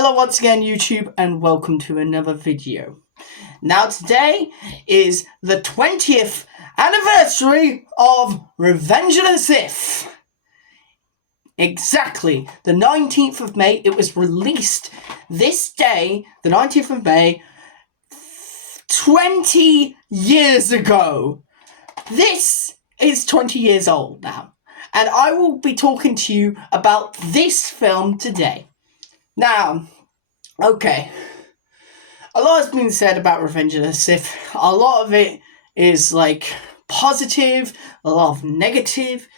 Hello once again YouTube and welcome to another video. Now today is the 20th anniversary of Revenge of the Sith. Exactly, the 19th of May. It was released this day, the 19th of May, 20 years ago. This is 20 years old now. And I will be talking to you about this film today. Now, okay, a lot has been said about Revenge of the Sith. A lot of it is like positive, a lot of negative.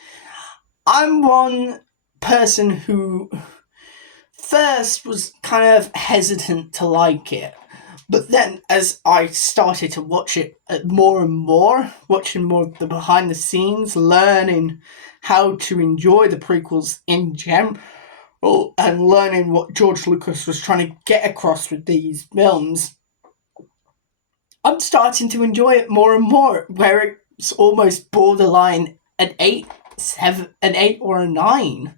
I'm one person who first was kind of hesitant to like it. But then as I started to watch it more and more, watching more of the behind the scenes, learning how to enjoy the prequels in general, and learning what George Lucas was trying to get across with these films, I'm starting to enjoy it more and more, where it's almost borderline an 8 or a 9,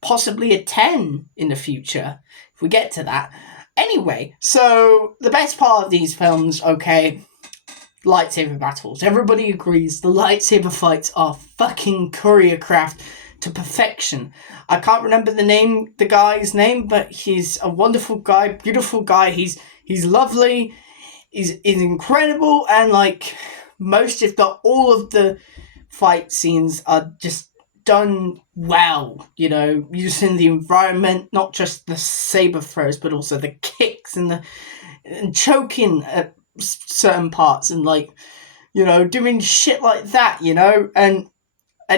possibly a 10 in the future, if we get to that. Anyway, so the best part of these films, okay, lightsaber battles. Everybody agrees the lightsaber fights are fucking choreographed to perfection. I can't remember the guy's name, but he's a wonderful guy, beautiful guy. He's lovely, he's incredible, and like most, if not all of the fight scenes are just done well, you know, using the environment, not just the saber throws, but also the kicks and choking at certain parts, and like, you know, doing shit like that, you know, and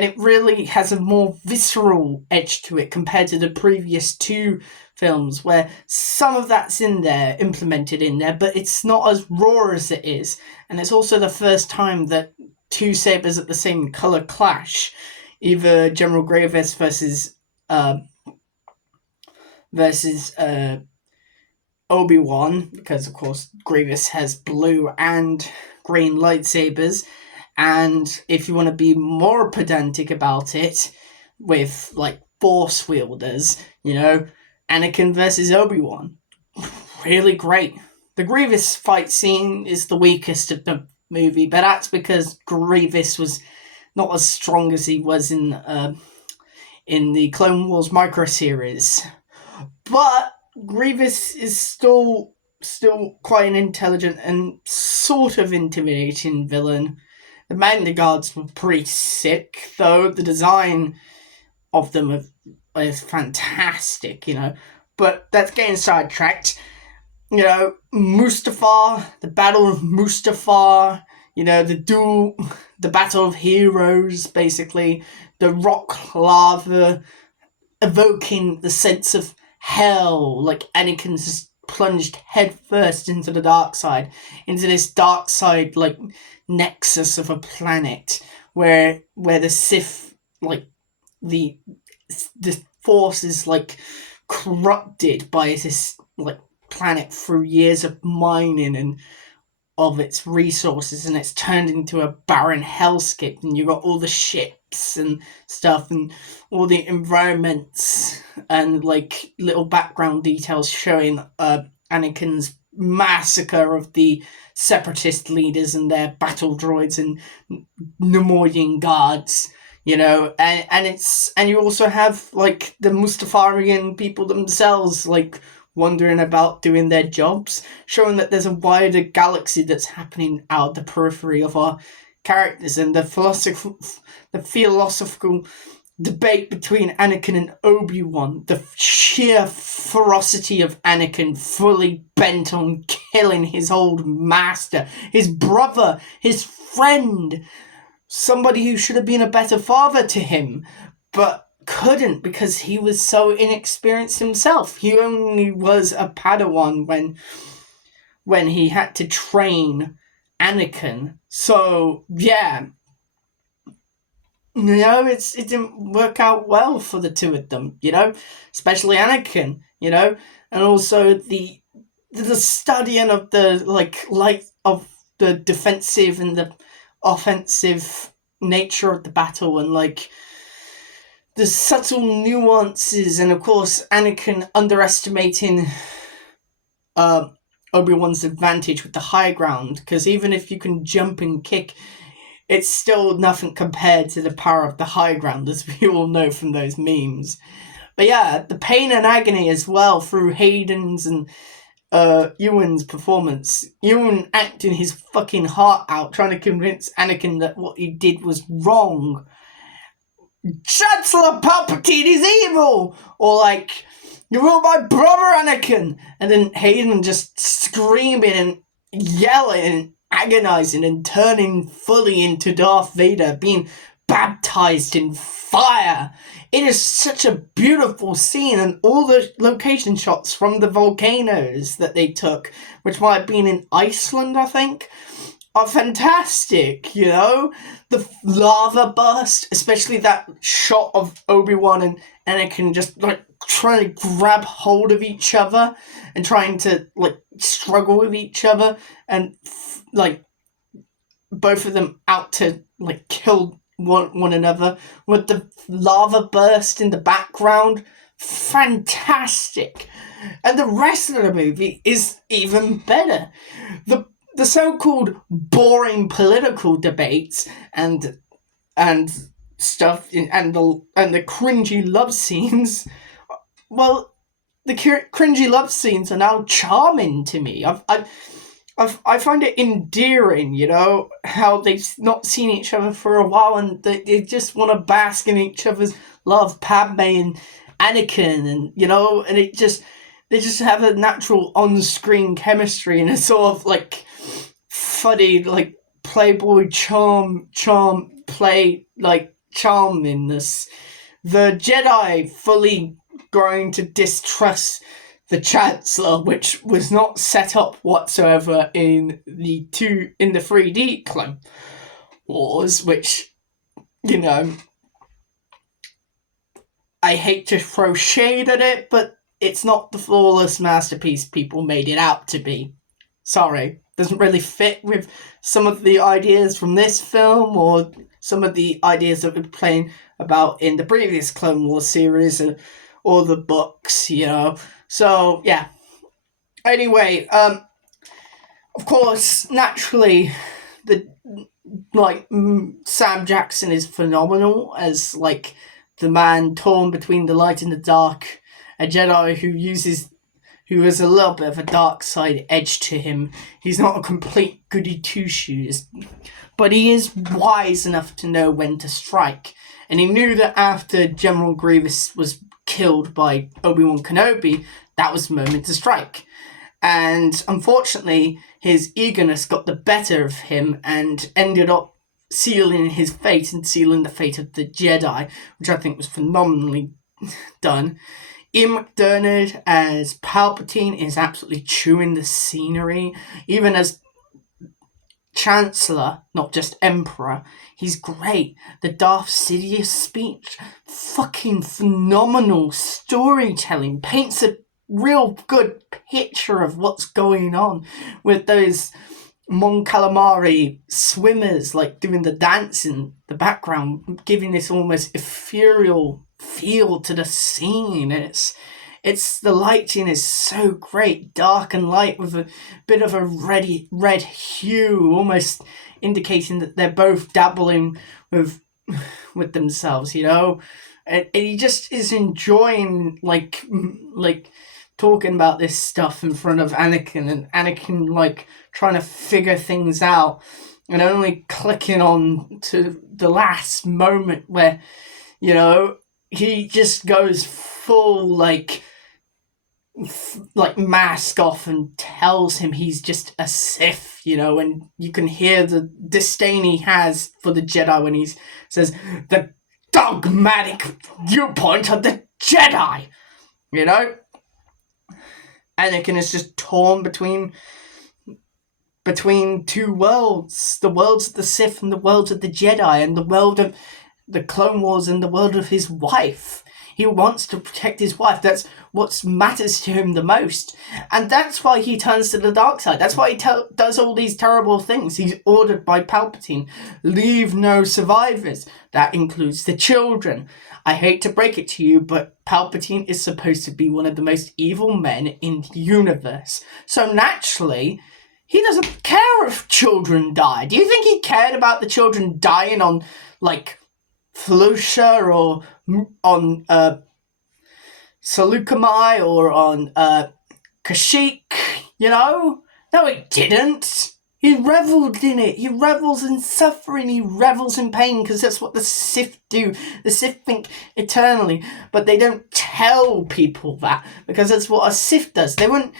it really has a more visceral edge to it compared to the previous two films, where some of that's implemented in there, but it's not as raw as it is. And it's also the first time that two sabers at the same color clash, either General Grievous versus Obi-Wan, because of course Grievous has blue and green lightsabers. And if you want to be more pedantic about it, with like force wielders, you know, Anakin versus Obi-Wan, really great. The Grievous fight scene is the weakest of the movie, but that's because Grievous was not as strong as he was in the Clone Wars micro series. But Grievous is still quite an intelligent and sort of intimidating villain. The Manda Guards were pretty sick, though. The design of them is fantastic, you know. But that's getting sidetracked. You know, Mustafar, the Battle of Mustafar, you know, the Battle of Heroes, basically. The rock lava evoking the sense of hell, like Anakin's just plunged headfirst into the dark side, into this dark side, like, nexus of a planet where the Sith, like, the force is like corrupted by this like planet through years of mining and of its resources, and it's turned into a barren hellscape, and you got all the ships and stuff and all the environments and like little background details showing Anakin's massacre of the separatist leaders and their battle droids and Nemoidian guards, you know, and you also have like the Mustafarian people themselves like wandering about doing their jobs, showing that there's a wider galaxy that's happening out of the periphery of our characters, and the philosophical debate between Anakin and Obi-Wan, the sheer ferocity of Anakin, fully bent on killing his old master, his brother, his friend, somebody who should have been a better father to him, but couldn't because he was so inexperienced himself. He only was a Padawan when he had to train Anakin. So, yeah, you know, it didn't work out well for the two of them, you know, especially Anakin, you know, and also the studying of the light of the defensive and the offensive nature of the battle, and like the subtle nuances, and of course Anakin underestimating Obi-Wan's advantage with the high ground, because even if you can jump and kick, it's still nothing compared to the power of the high ground, as we all know from those memes. But yeah, the pain and agony as well through Hayden's and Ewan's performance. Ewan acting his fucking heart out, trying to convince Anakin that what he did was wrong. Chancellor Palpatine is evil! Or like, you're all my brother, Anakin! And then Hayden just screaming and yelling and agonizing and turning fully into Darth Vader, being baptized in fire. It is such a beautiful scene, and all the location shots from the volcanoes that they took, which might have been in Iceland, I think, are fantastic, you know? The lava burst, especially that shot of Obi-Wan and Anakin just, like, trying to grab hold of each other and trying to, like, struggle with each other, and, like, both of them out to, like, kill one another, with the lava burst in the background. Fantastic. And the rest of the movie is even better. The so-called boring political debates and stuff and the cringy love scenes, well, the cringy love scenes are now charming to me. I find it endearing, you know, how they've not seen each other for a while and they just want to bask in each other's love, Padme and Anakin, and, you know, and they just have a natural on-screen chemistry and a sort of, like, funny, like, playboy charm in this. The Jedi fully growing to distrust the Chancellor, which was not set up whatsoever in the 3D Clone Wars, which, you know, I hate to throw shade at it, but it's not the flawless masterpiece people made it out to be. Sorry. Doesn't really fit with some of the ideas from this film or some of the ideas that we're playing about in the previous Clone Wars series or the books, you know. So, yeah. Anyway, of course, naturally, Sam Jackson is phenomenal as, like, the man torn between the light and the dark, a Jedi who has a little bit of a dark side edge to him. He's not a complete goody two-shoes, but he is wise enough to know when to strike. And he knew that after General Grievous was killed by Obi-Wan Kenobi, that was the moment to strike. And unfortunately, his eagerness got the better of him and ended up sealing his fate and sealing the fate of the Jedi, which I think was phenomenally done. Ian McDiarmid as Palpatine is absolutely chewing the scenery. Even as Chancellor, not just Emperor, he's great. The Darth Cyius speech, fucking phenomenal storytelling, paints a real good picture of what's going on with those Mon Calamari swimmers, like, doing the dance in the background, giving this almost ethereal feel to the scene. It's the lighting is so great, dark and light with a bit of a red hue, almost indicating that they're both dabbling with themselves, you know. And he just is enjoying like talking about this stuff in front of Anakin, and Anakin, like, trying to figure things out and only clicking on to the last moment where, you know, he just goes full, like mask off and tells him he's just a Sith, you know, and you can hear the disdain he has for the Jedi when he says, the dogmatic viewpoint of the Jedi, you know? Anakin is just torn between two worlds, the worlds of the Sith and the worlds of the Jedi, and the world of the Clone Wars and the world of his wife. He wants to protect his wife. That's what matters to him the most. And that's why he turns to the dark side. That's why he does all these terrible things. He's ordered by Palpatine, leave no survivors. That includes the children. I hate to break it to you, but Palpatine is supposed to be one of the most evil men in the universe. So naturally, he doesn't care if children die. Do you think he cared about the children dying on, like, Felucia or on Saleucami or on Kashyyyk, you know? No, he didn't. He reveled in it. He revels in suffering. He revels in pain, because that's what the Sith do. The Sith think eternally, but they don't tell people that, because that's what a Sith does. They wouldn't,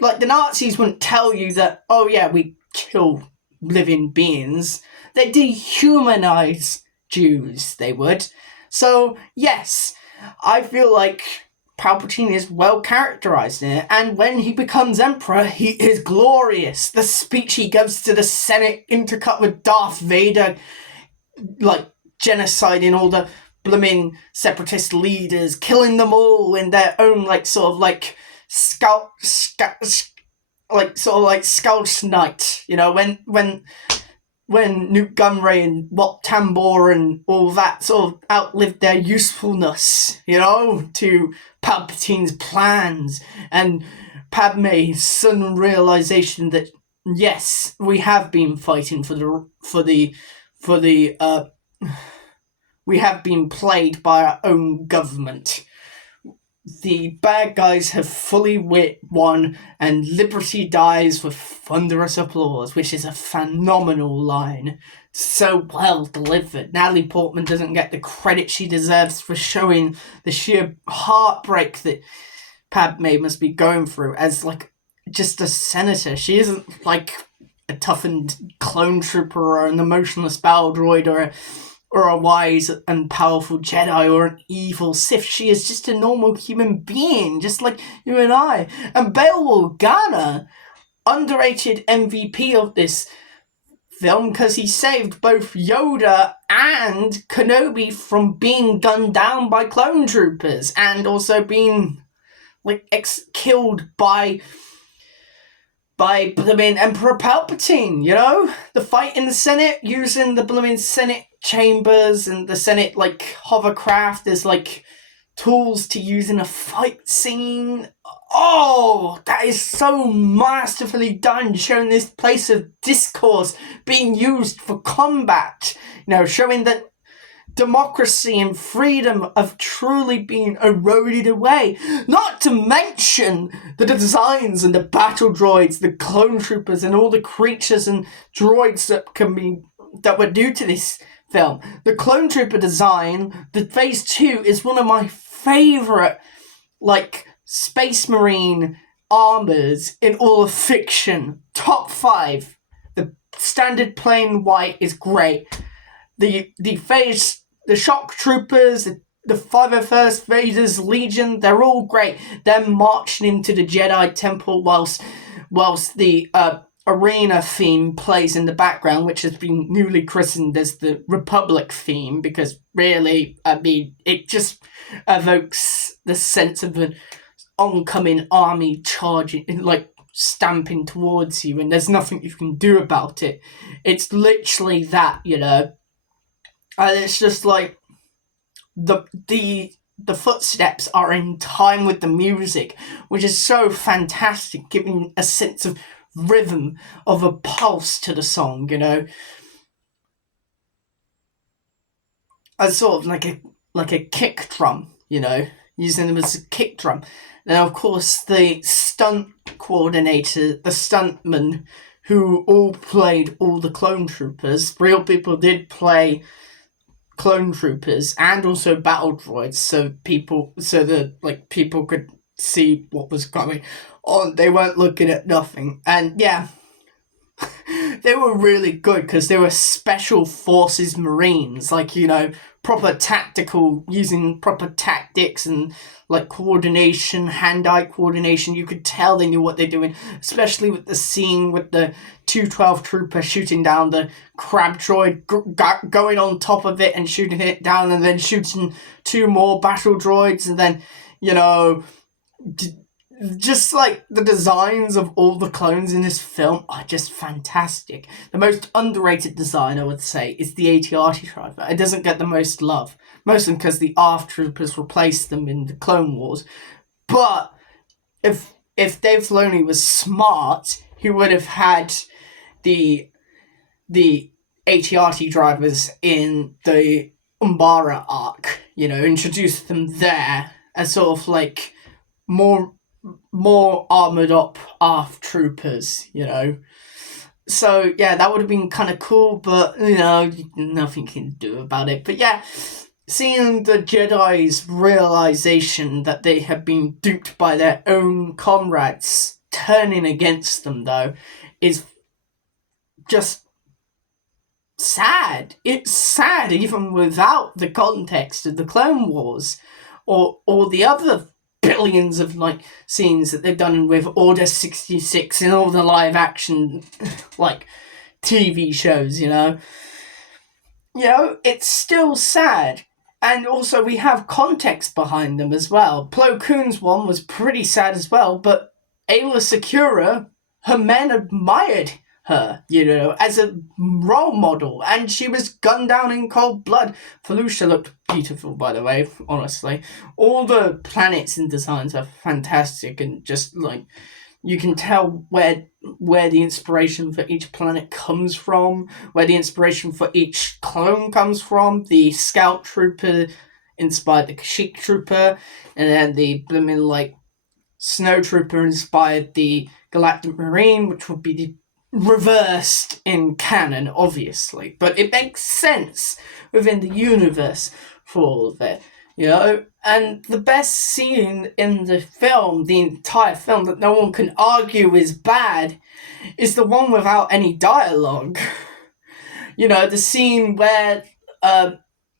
like, the Nazis wouldn't tell you that, oh yeah, we kill living beings. They dehumanize Jews, they would. So, yes, I feel like Palpatine is well characterized in it, and when he becomes Emperor, he is glorious. The speech he gives to the Senate, intercut with Darth Vader, like, genociding all the blooming separatist leaders, killing them all in their own, like, sort of, like, Skull Night, you know, when Newt Gunray and Wat Tambor and all that sort of outlived their usefulness, you know, to Palpatine's plans, and Padme's sudden realization that yes, we have been fighting we have been played by our own government. The bad guys have fully won, and liberty dies with thunderous applause, which is a phenomenal line. So well delivered. Natalie Portman doesn't get the credit she deserves for showing the sheer heartbreak that Padme must be going through as, like, just a senator. She isn't like a toughened clone trooper or an emotionless battle droid or a wise and powerful Jedi or an evil Sith. She is just a normal human being, just like you and I. And Bail Organa, underrated MVP of this film, because he saved both Yoda and Kenobi from being gunned down by clone troopers, and also being, like, killed by blooming Emperor Palpatine, you know? The fight in the Senate, using the blooming Senate chambers and the Senate, like, hovercraft as, like, tools to use in a fight scene. Oh, that is so masterfully done, showing this place of discourse being used for combat, you know, showing that democracy and freedom have truly been eroded away. Not to mention the designs and the battle droids, the clone troopers, and all the creatures and droids that were new to this film. The clone trooper design, the Phase 2, is one of my favourite, like, Space Marine armours in all of fiction. Top 5. The standard plain white is great. The shock troopers, the 501st Vader's Legion, they're all great. They're marching into the Jedi Temple whilst the arena theme plays in the background, which has been newly christened as the Republic theme, because really, I mean, it just evokes the sense of an oncoming army charging, like, stamping towards you, and there's nothing you can do about it. It's literally that, you know. And it's just like the footsteps are in time with the music, which is so fantastic, giving a sense of rhythm, of a pulse to the song, you know. As sort of like a kick drum, you know, using them as a kick drum. Then, of course, the stunt coordinator, the stuntman, who all played all the clone troopers. Real people did play clone troopers and also battle droids, so that people could see what was going on. They weren't looking at nothing. And yeah, they were really good because they were special forces Marines, like, you know, proper tactical, using proper tactics and, like, coordination, hand-eye coordination. You could tell they knew what they're doing, especially with the scene with the 212 trooper shooting down the crab droid, going on top of it and shooting it down, and then shooting 2 more battle droids, and then, you know, just like the designs of all the clones in this film are just fantastic. The most underrated design, I would say, is the AT-AT driver. It doesn't get the most love, mostly because the ARF troopers replaced them in the Clone Wars. But if Dave Filoni was smart, he would have had the AT-AT drivers in the Umbara arc, introduce them there as sort of like more armored up ARF troopers, So yeah, that would have been kind of cool, but nothing you can do about it. But yeah, seeing the Jedi's realization that they have been duped by their own comrades turning against them, though, is just sad. It's sad even without the context of the Clone Wars or the other billions of scenes that they've done with Order 66 and all the live action TV shows, it's still sad. And also we have context behind them as well. Plo Koon's one was pretty sad as well, but Ayla Secura, her men admired her, as a role model, and she was gunned down in cold blood. Felucia looked beautiful, by the way, honestly. All the planets and designs are fantastic, and just you can tell where the inspiration for each planet comes from, where the inspiration for each clone comes from. The Scout Trooper inspired the Kashyyyk Trooper, and then the blooming Snow Trooper inspired the Galactic Marine, which would be the reversed in canon, obviously, but it makes sense within the universe for all of it, and the best scene in the film, the entire film, that no one can argue is bad, is the one without any dialogue. The scene where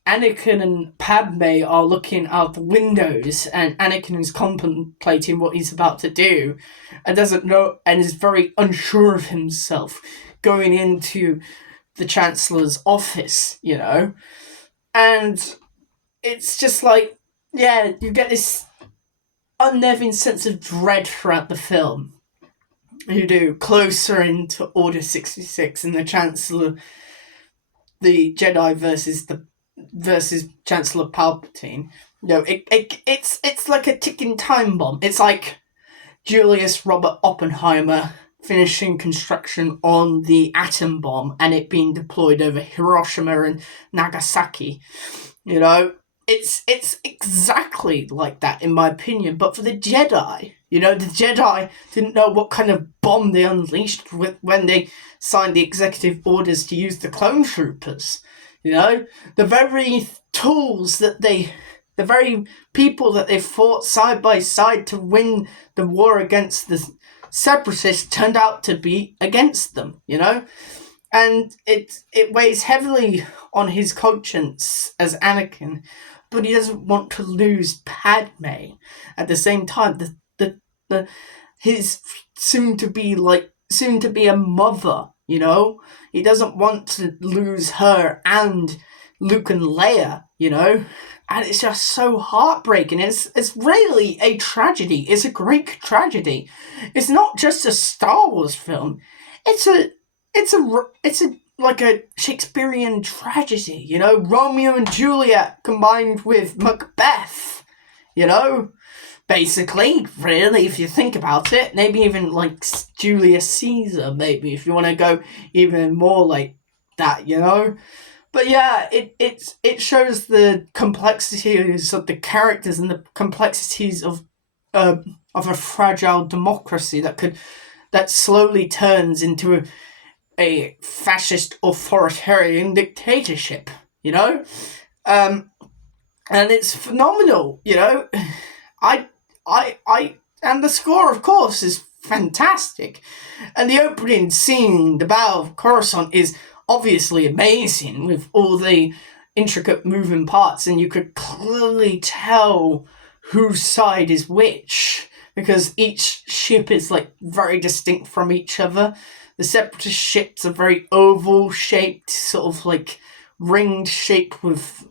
Anakin and Padme are looking out the windows, and Anakin is contemplating what he's about to do, and doesn't know, and is very unsure of himself, going into the Chancellor's office, and it's just you get this unnerving sense of dread throughout the film. You do, closer into Order 66 and the Chancellor, the Jedi versus Chancellor Palpatine. It's like a ticking time bomb. It's like Julius Robert Oppenheimer finishing construction on the atom bomb and it being deployed over Hiroshima and Nagasaki. It's exactly like that, in my opinion. But for the Jedi, the Jedi didn't know what kind of bomb they unleashed when they signed the executive orders to use the clone troopers. The very tools that the very people that they fought side by side to win the war against the Separatists turned out to be against them, And it weighs heavily on his conscience as Anakin, but he doesn't want to lose Padme. At the same time, his soon to be a mother, he doesn't want to lose her and Luke and Leia, and it's just so heartbreaking. It's really a tragedy. It's a Greek tragedy. It's not just a Star Wars film. It's a Shakespearean tragedy, Romeo and Juliet combined with Macbeth, basically, really, if you think about it. Maybe even Julius Caesar, maybe, if you want to go even more like that, But yeah, it shows the complexities of the characters and the complexities of a fragile democracy that slowly turns into a fascist authoritarian dictatorship, and it's phenomenal, and the score, of course, is fantastic, and the opening scene, the Battle of Coruscant, is obviously amazing with all the intricate moving parts, and you could clearly tell whose side is which, because each ship is very distinct from each other. The Separatist ships are very oval shaped, sort of ringed shape with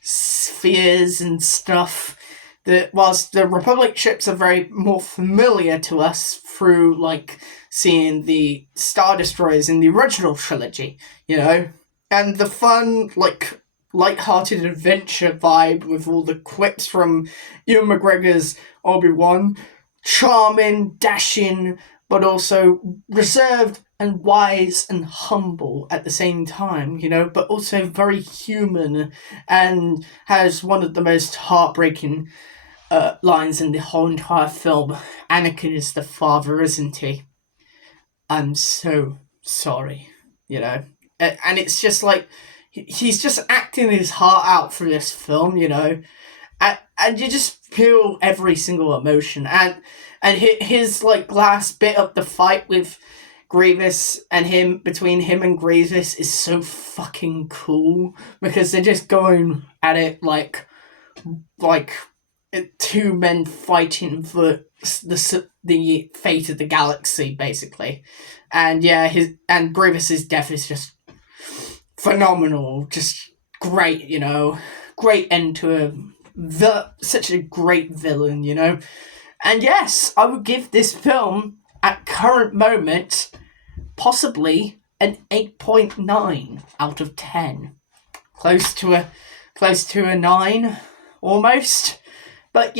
spheres and stuff. whilst the Republic ships are very more familiar to us through, like, seeing the Star Destroyers in the original trilogy, and the fun, like, light-hearted adventure vibe with all the quips from Ewan McGregor's Obi-Wan, charming, dashing, but also reserved and wise and humble at the same time, but also very human, and has one of the most heartbreaking lines in the whole entire film. Anakin is the father, isn't he? I'm so sorry, And it's just like, he's just acting his heart out for this film, and you just feel every single emotion. And his, like, last bit of the fight with Grievous and between him and Grievous is so fucking cool, because they're just going at it like two men fighting for the fate of the galaxy, basically. And yeah, and Grievous's death is just phenomenal, just great, great end to such a great villain, And yes, I would give this film, at current moment, possibly an 8.9 out of 10. Close to a 9, almost. But,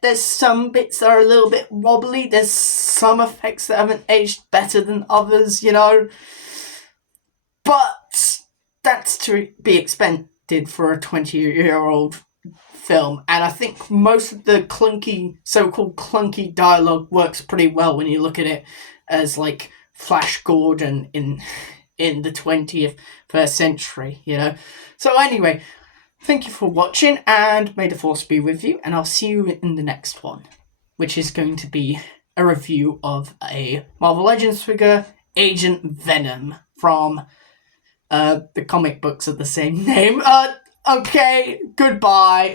there's some bits that are a little bit wobbly. There's some effects that haven't aged better than others, But that's to be expected for a 20-year-old film. And I think most of the so-called clunky dialogue works pretty well when you look at it as, like, Flash Gordon in the 21st century, So anyway, thank you for watching, and may the Force be with you, and I'll see you in the next one, which is going to be a review of a Marvel Legends figure, Agent Venom, from the comic books of the same name. Okay, goodbye.